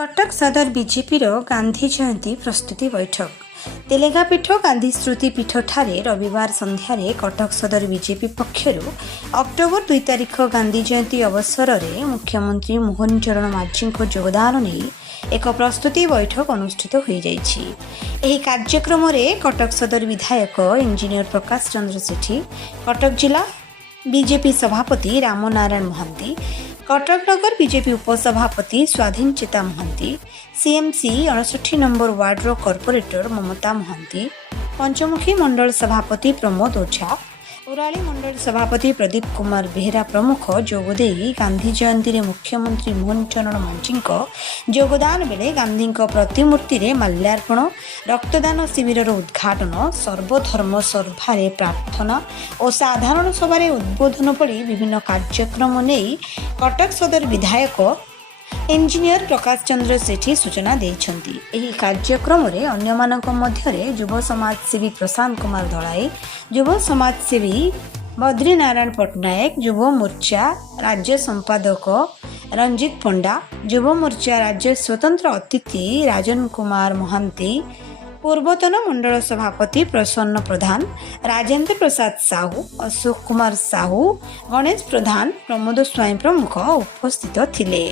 कटक सदर बीजेपीर गांधी जयंती प्रस्तुति बैठक तेलेगापीठ गांधी स्मृति पीठ ठारे रविवार संध्यारे कटक सदर बीजेपी पक्षर अक्टोबर 2 तारिख गांधी जयंती अवसर में मुख्यमंत्री मोहन चरण माझी योगदान नहीं एक प्रस्तुति बैठक अनुष्ठित हो जाइछि। एही कार्यक्रम में कटक सदर विधायक इंजीनियर प्रकाश चंद्र सेठी, कटक जिला बीजेपी सभापति रामनारायण महांती, कटक नगर बीजेपी उपसभापति स्वाधीन चेता महांती, सीएमसी 69 नंबर वार्डर कॉर्पोरेटर ममता महांती, पंचमुखी मंडल सभापति प्रमोद ओझा, उराली मंडल सभापति प्रदीप कुमार बेहरा प्रमुख जोगदे गांधी जयंती रे मुख्यमंत्री मोहन चरण माझी योगदान बेले गांधी प्रतिमूर्ति रे माल्यार्पण, रक्तदान शिविर उद्घाटन, सर्वधर्म सभारे प्रार्थना और साधारण सभारे उद्बोधन पड़ी विभिन्न कार्यक्रम नहीं कटक सदर विधायक इंजीनियर प्रकाश चंद्र सेठी सूचना देइछन्ति। एही कार्यक्रम रे अन्यमानक मध्यरे युव समाजसेवी प्रशांत कुमार दलाई, युव समाजसेवी बद्री नारायण पट्टनायक, युव मोर्चा राज्य संपादक रंजित पंडा, युव मोर्चा राज्य स्वतंत्र अतिथि राजन कुमार महांती, पूर्वतन मंडल सभापति प्रसन्न प्रधान, राजेंद्र प्रसाद साहू, अशोक कुमार साहू, गणेश प्रधान, प्रमोद स्वाई प्रमुख उपस्थित थिले।